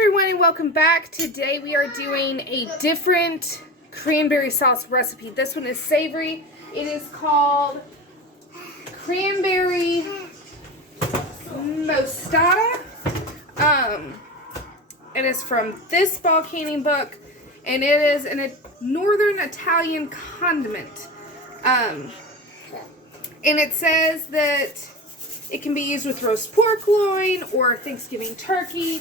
everyone, and welcome back. Today we are doing a different cranberry sauce recipe. This one is savory. It is called Cranberry Mostarda. It is from this fall canning book, and it is a northern Italian condiment. And it says that it can be used with roast pork loin or Thanksgiving turkey,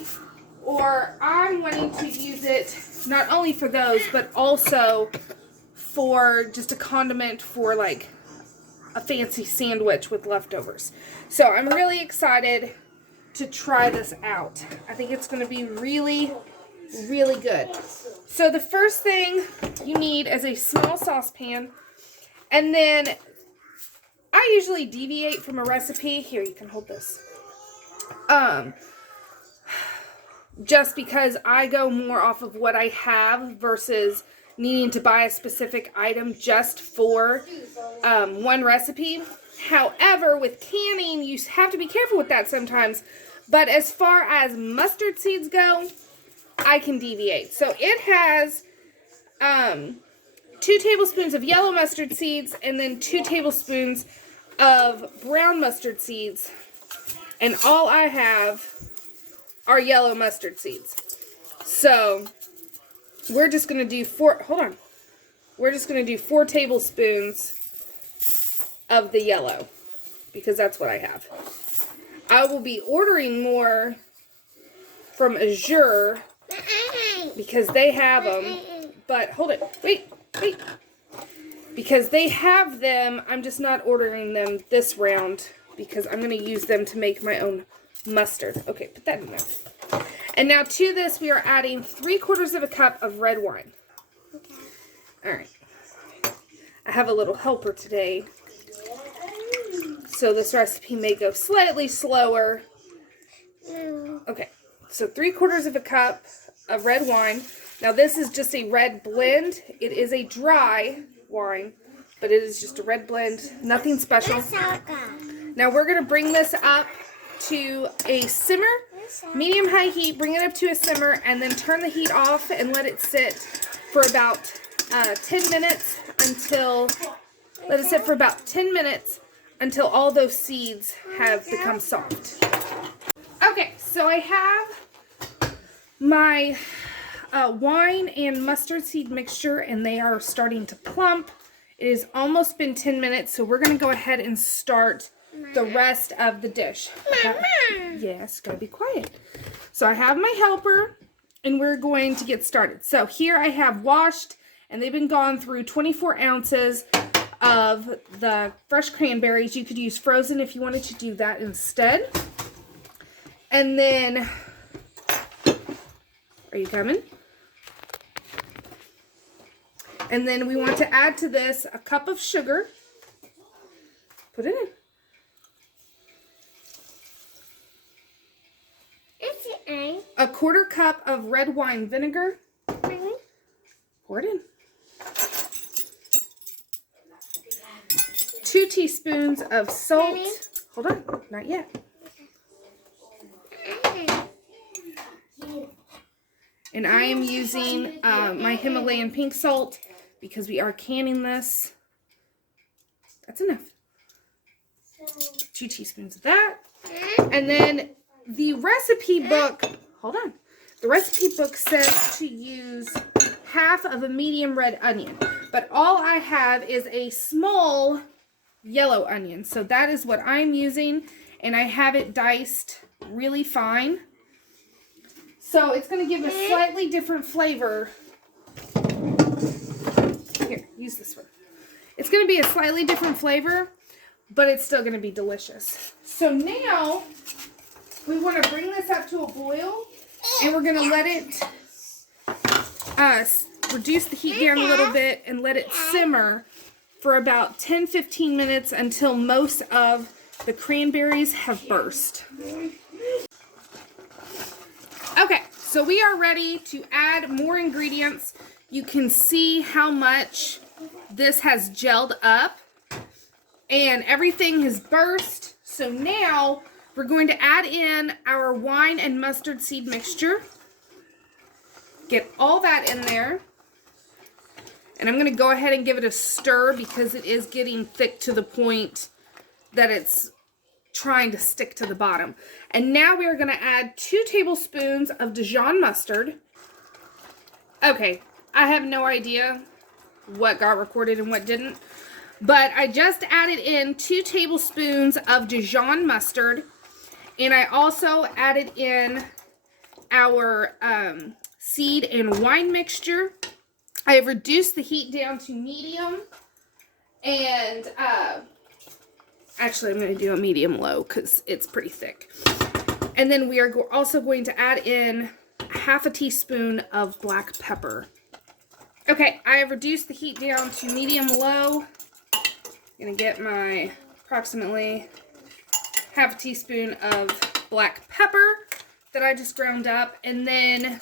or I'm wanting to use it not only for those, but also for just a condiment for like a fancy sandwich with leftovers. So I'm really excited to try this out. I think it's going to be really, really good. So the first thing you need is a small saucepan, and then I usually deviate from a recipe. Here, you can hold this. Just because I go more off of what I have versus needing to buy a specific item just for one recipe. However, with canning, you have to be careful with that sometimes. But as far as mustard seeds go, I can deviate. So it has 2 tablespoons of yellow mustard seeds and then 2 tablespoons of brown mustard seeds. And all I have are yellow mustard seeds. So we're just going to do 4 tablespoons of the yellow, because that's what I have. I will be ordering more from Azure because they have them, but hold it, wait, because they have them. I'm just not ordering them this round because I'm going to use them to make my own mustard. Okay, put that in there. And now to this, we are adding 3/4 of a cup of red wine. Okay. All right. I have a little helper today, so this recipe may go slightly slower. Okay, so 3/4 of a cup of red wine. Now this is just a red blend. It is a dry wine, but it is just a red blend. Nothing special. Now we're going to bring this up to a simmer, medium-high heat. Bring it up to a simmer, and then turn the heat off and let it sit for about 10 minutes until, let it sit for about 10 minutes until all those seeds have become soft. Okay, so I have my wine and mustard seed mixture, and they are starting to plump. It has almost been 10 minutes, so we're going to go ahead and start the rest of the dish. Yes, gotta be quiet. So I have my helper, and we're going to get started. So here I have washed, and they've been gone through 24 ounces of the fresh cranberries. You could use frozen if you wanted to do that instead. And then, are you coming? And then we want to add to this a cup of sugar. Put it in. A 1/4 cup of red wine vinegar. Pour it in. 2 teaspoons of salt. Hold on, not yet. And I am using my Himalayan pink salt because we are canning this. That's enough. 2 teaspoons of that. And then the recipe book, hold on. The recipe book says to use half of a medium red onion. But all I have is a small yellow onion. So that is what I'm using. And I have it diced really fine. So it's going to give a slightly different flavor. Here, use this one. It's going to be a slightly different flavor, but it's still going to be delicious. So now we want to bring this up to a boil, and we're going to let it reduce the heat down a little bit and let it simmer for about 10-15 minutes until most of the cranberries have burst. Okay, so we are ready to add more ingredients. You can see how much this has gelled up, and everything has burst. So now we're going to add in our wine and mustard seed mixture. Get all that in there. And I'm going to go ahead and give it a stir because it is getting thick to the point that it's trying to stick to the bottom. And now we are going to add 2 tablespoons of Dijon mustard. Okay, I have no idea what got recorded and what didn't. But I just added in 2 tablespoons of Dijon mustard. And I also added in our seed and wine mixture. I have reduced the heat down to medium. And actually I'm going to do a medium low because it's pretty thick. And then we are also going to add in half a teaspoon of black pepper. Okay, I have reduced the heat down to medium low. I'm going to get my approximately half a teaspoon of black pepper that I just ground up. And then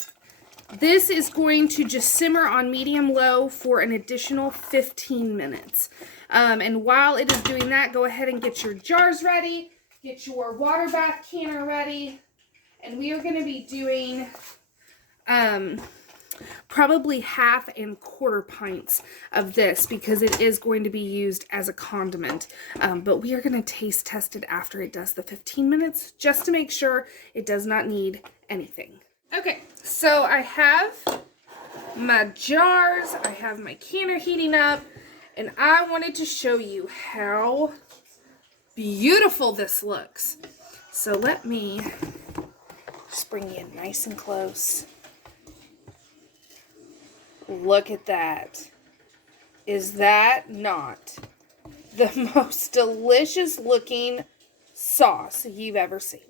this is going to just simmer on medium low for an additional 15 minutes. And while it is doing that, go ahead and get your jars ready. Get your water bath canner ready. And we are going to be doing probably 1/2 and 1/4 pints of this because it is going to be used as a condiment. But we are going to taste test it after it does the 15 minutes just to make sure it does not need anything. Okay, so I have my jars, I have my canner heating up, and I wanted to show you how beautiful this looks. So let me just bring you in nice and close. Look at that. Is that not the most delicious looking sauce you've ever seen?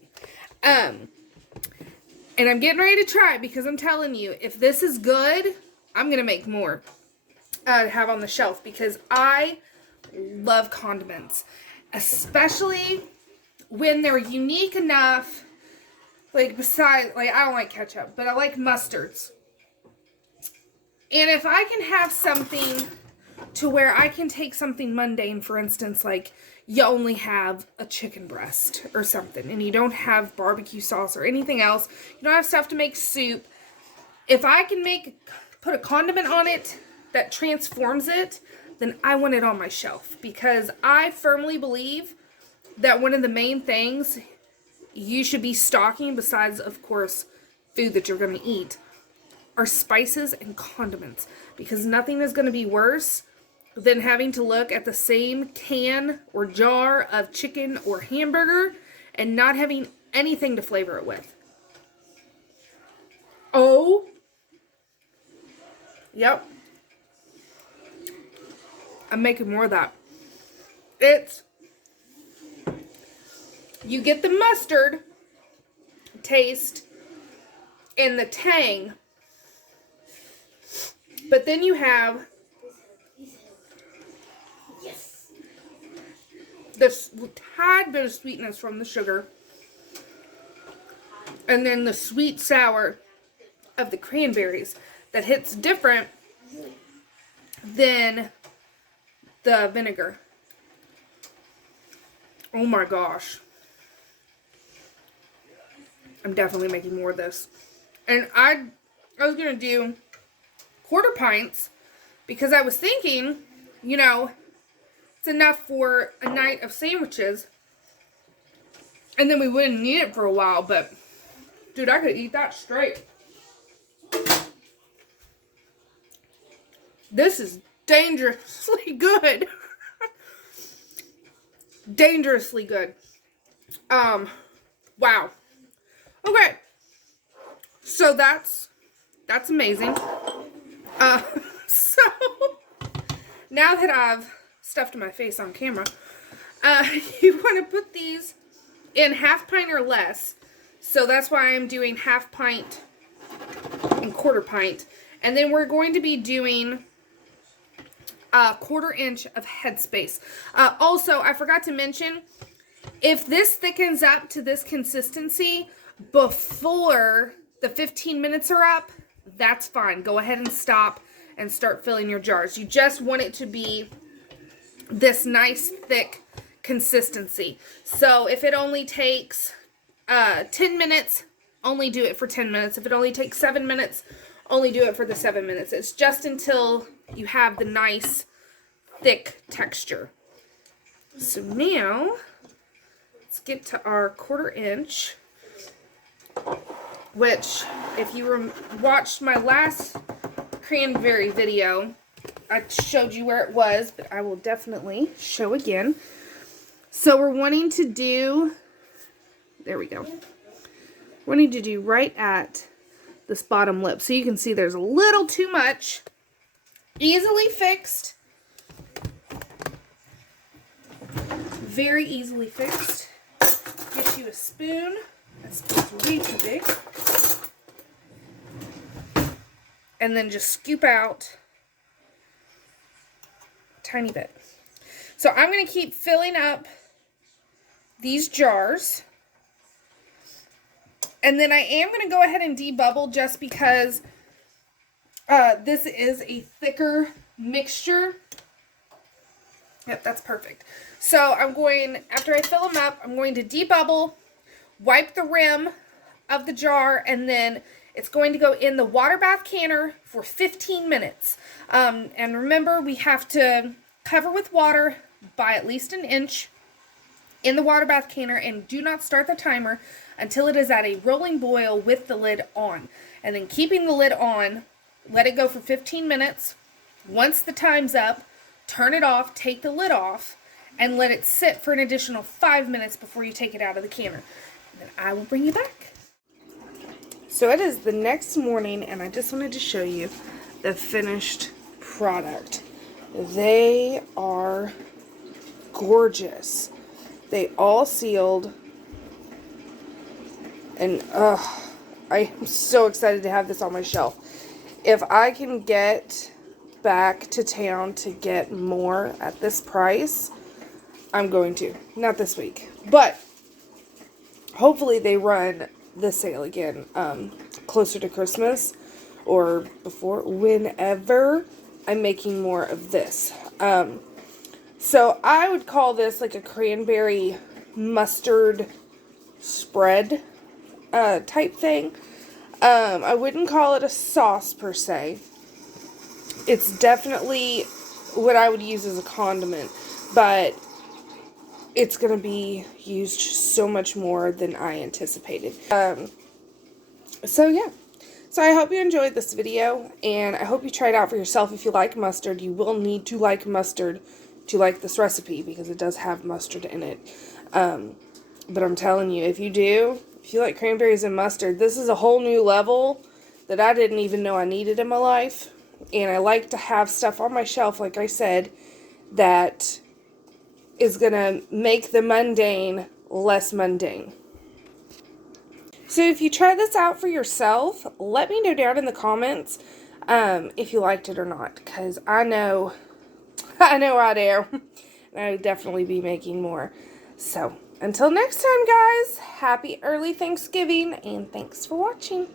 And I'm getting ready to try it because I'm telling you, if this is good, I'm going to make more to have on the shelf because I love condiments, especially when they're unique enough. Like besides, like I don't like ketchup, but I like mustards. And if I can have something to where I can take something mundane, for instance, like you only have a chicken breast or something, and you don't have barbecue sauce or anything else, you don't have stuff to make soup. If I can put a condiment on it that transforms it, then I want it on my shelf because I firmly believe that one of the main things you should be stocking, besides, of course, food that you're going to eat, are spices and condiments, because nothing is going to be worse than having to look at the same can or jar of chicken or hamburger and not having anything to flavor it with. Oh, yep. I'm making more of that. You get the mustard taste and the tang, but then you have this tad bit of sweetness from the sugar, and then the sweet sour of the cranberries that hits different than the vinegar. Oh my gosh. I'm definitely making more of this. And I was going to do 1/4 pints because I was thinking, you know, it's enough for a night of sandwiches. And then we wouldn't need it for a while, but dude, I could eat that straight. This is dangerously good. Dangerously good. Wow. Okay. So that's amazing. So now that I've stuffed my face on camera, you want to put these in 1/2 pint or less. So that's why I'm doing 1/2 pint and 1/4 pint. And then we're going to be doing a 1/4 inch of headspace. Also, I forgot to mention, if this thickens up to this consistency before the 15 minutes are up, that's fine. Go ahead and stop and start filling your jars. You just want it to be this nice thick consistency. So if it only takes 10 minutes, only do it for 10 minutes. If it only takes 7 minutes, only do it for the 7 minutes. It's just until you have the nice thick texture. So now, let's get to our 1/4 inch, which, if you watched my last cranberry video, I showed you where it was, but I will definitely show again. So we're wanting to do, there we go, wanting to do right at this bottom lip. So you can see there's a little too much. Easily fixed. Very easily fixed. Get you a spoon. That spoon's way too big. And then just scoop out a tiny bit. So I'm going to keep filling up these jars. And then I am going to go ahead and debubble just because this is a thicker mixture. Yep, that's perfect. So I'm going, after I fill them up, I'm going to debubble, wipe the rim of the jar, and then it's going to go in the water bath canner for 15 minutes. And remember, we have to cover with water by at least 1 inch in the water bath canner, and do not start the timer until it is at a rolling boil with the lid on. And then keeping the lid on, let it go for 15 minutes. Once the time's up, turn it off, take the lid off, and let it sit for an additional 5 minutes before you take it out of the canner. And then I will bring you back. So it is the next morning, and I just wanted to show you the finished product. They are gorgeous. They all sealed, and I am so excited to have this on my shelf. If I can get back to town to get more at this price, I'm going to. Not this week, but hopefully they run the sale again closer to Christmas or before, whenever I'm making more of this. So I would call this like a cranberry mustard spread type thing. I wouldn't call it a sauce per se. It's definitely what I would use as a condiment, but it's going to be used so much more than I anticipated. So yeah. So I hope you enjoyed this video, and I hope you try it out for yourself. If you like mustard, you will need to like mustard to like this recipe, because it does have mustard in it. But I'm telling you, if you do, if you like cranberries and mustard, this is a whole new level that I didn't even know I needed in my life. And I like to have stuff on my shelf, like I said, that is going to make the mundane less mundane. So if you try this out for yourself, let me know down in the comments if you liked it or not, because I know I do. And I would definitely be making more. So until next time, guys, happy early Thanksgiving, and thanks for watching.